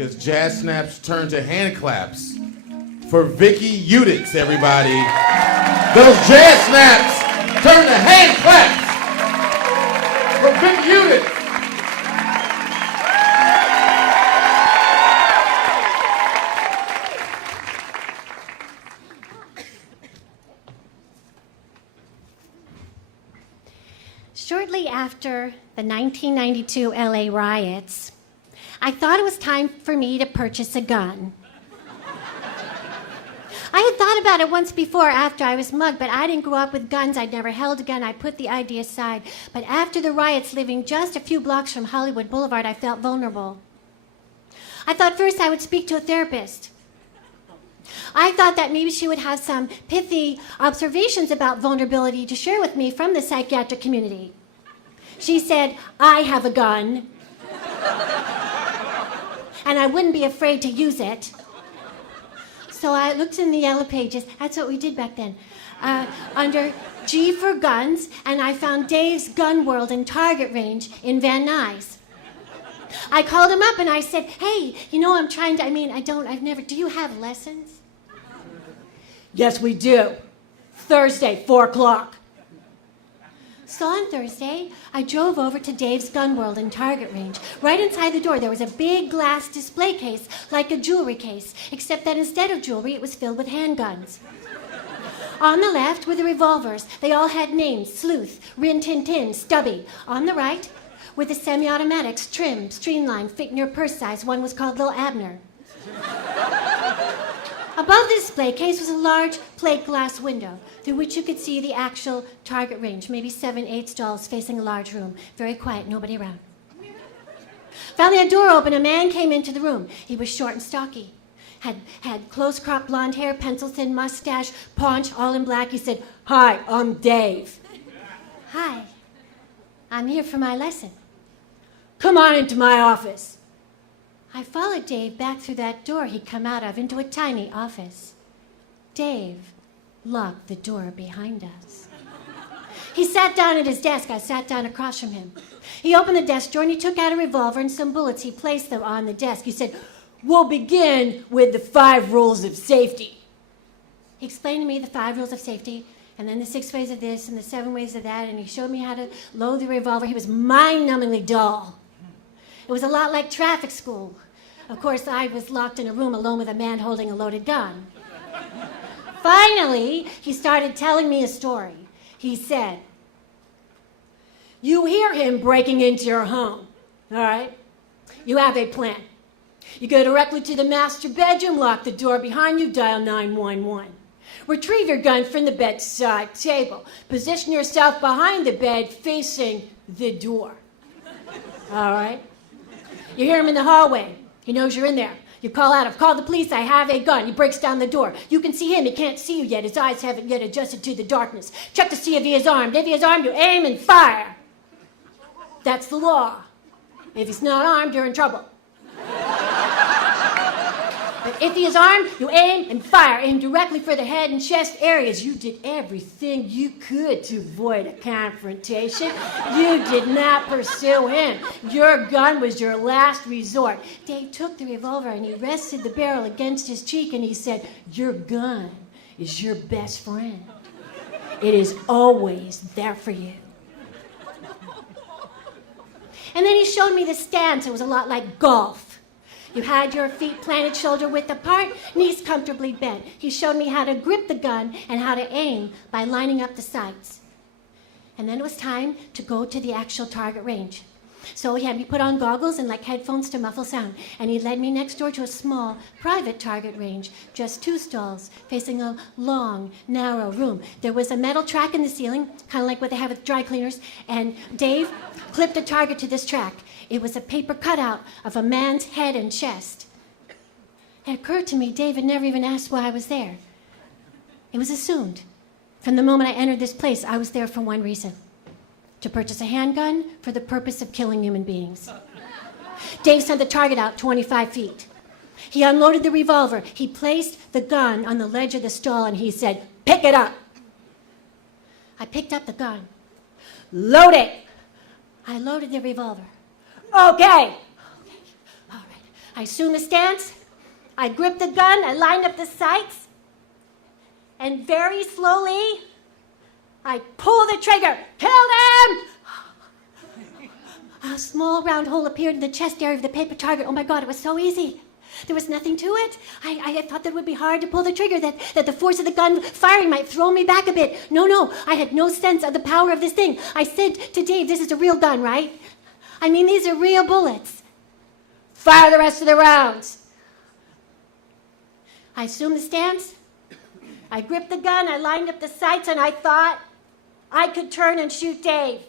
because jazz snaps turn to hand claps for Vicki Juditz, everybody. Those jazz snaps turn to hand claps for Vicki Juditz. Shortly after the 1992 LA riots, I thought it was time for me to purchase a gun. I had thought about it once before after I was mugged, but I didn't grow up with guns. I'd never held a gun. I put the idea aside. But after the riots, living just a few blocks from Hollywood Boulevard, I felt vulnerable. I thought first I would speak to a therapist. I thought that maybe she would have some pithy observations about vulnerability to share with me from the psychiatric community. She said, I have a gun, and I wouldn't be afraid to use it. So I looked in the yellow pages, that's what we did back then, under G for guns, and I found Dave's Gun World and Target Range in Van Nuys. I called him up and I said, hey, do you have lessons? Yes, we do. Thursday, 4 o'clock. So on Thursday, I drove over to Dave's Gun World and Target Range. Right inside the door, there was a big glass display case, like a jewelry case, except that instead of jewelry, it was filled with handguns. On the left were the revolvers. They all had names: Sleuth, Rin Tin Tin, Stubby. On the right were the semi-automatics: Trim, Streamline, fit near purse size. One was called Lil Abner. Above the display case was a large plate glass window through which you could see the actual target range, maybe 7-8 stalls facing a large room. Very quiet, nobody around. Finally, a door opened. A man came into the room. He was short and stocky, had close-cropped blonde hair, pencil-thin mustache, paunch, all in black. He said, hi, I'm Dave. Hi, I'm here for my lesson. Come on into my office. I followed Dave back through that door he'd come out of into a tiny office. Dave locked the door behind us. He sat down at his desk. I sat down across from him. He opened the desk drawer and he took out a revolver and some bullets. He placed them on the desk. He said, we'll begin with the 5 rules of safety. He explained to me the 5 rules of safety, and then the 6 ways of this and the 7 ways of that, and he showed me how to load the revolver. He was mind-numbingly dull. It was a lot like traffic school. Of course, I was locked in a room alone with a man holding a loaded gun. Finally, he started telling me a story. He said, you hear him breaking into your home, all right? You have a plan. You go directly to the master bedroom, lock the door behind you, dial 911. Retrieve your gun from the bedside table. Position yourself behind the bed facing the door, all right? You hear him in the hallway. He knows you're in there. You call out, I've called the police, I have a gun. He breaks down the door. You can see him, he can't see you yet. His eyes haven't yet adjusted to the darkness. Check to see if he is armed. If he is armed, you aim and fire. That's the law. If he's not armed, you're in trouble. But if he is armed, you aim and fire. Aim directly for the head and chest areas. You did everything you could to avoid a confrontation. You did not pursue him. Your gun was your last resort. Dave took the revolver and he rested the barrel against his cheek and he said, your gun is your best friend. It is always there for you. And then he showed me the stance. It was a lot like golf. You had your feet planted shoulder width apart, knees comfortably bent. He showed me how to grip the gun and how to aim by lining up the sights. And then it was time to go to the actual target range. So he had me put on goggles and like headphones to muffle sound. And he led me next door to a small, private target range, just 2 stalls, facing a long, narrow room. There was a metal track in the ceiling, kind of like what they have with dry cleaners, and Dave clipped a target to this track. It was a paper cutout of a man's head and chest. It occurred to me Dave had never even asked why I was there. It was assumed. From the moment I entered this place, I was there for one reason: to purchase a handgun for the purpose of killing human beings. Dave sent the target out 25 feet. He unloaded the revolver. He placed the gun on the ledge of the stall and he said, pick it up. I picked up the gun. Load it. I loaded the revolver. Okay. All right. I assumed the stance. I gripped the gun. I lined up the sights. And very slowly, I pulled the trigger. Kill them! A small round hole appeared in the chest area of the paper target. Oh my God, it was so easy. There was nothing to it. I thought that it would be hard to pull the trigger, that the force of the gun firing might throw me back a bit. No, I had no sense of the power of this thing. I said to Dave, this is a real gun, right? I mean, these are real bullets. Fire the rest of the rounds. I assumed the stance. I gripped the gun, I lined up the sights, and I thought I could turn and shoot Dave.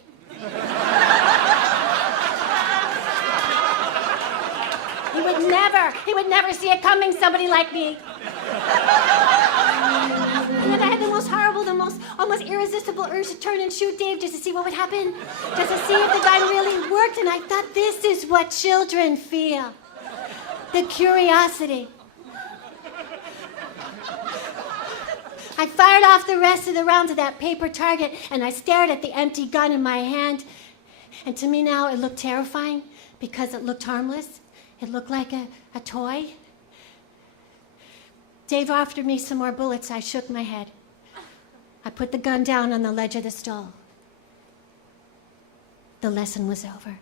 He would never see it coming, somebody like me. And yet I had the most horrible, the most almost irresistible urge to turn and shoot Dave just to see what would happen, just to see if the gun really worked. And I thought, this is what children feel. The curiosity. I fired off the rest of the rounds of that paper target, and I stared at the empty gun in my hand. And to me now, it looked terrifying because it looked harmless. It looked like a toy. Dave offered me some more bullets. I shook my head. I put the gun down on the ledge of the stall. The lesson was over.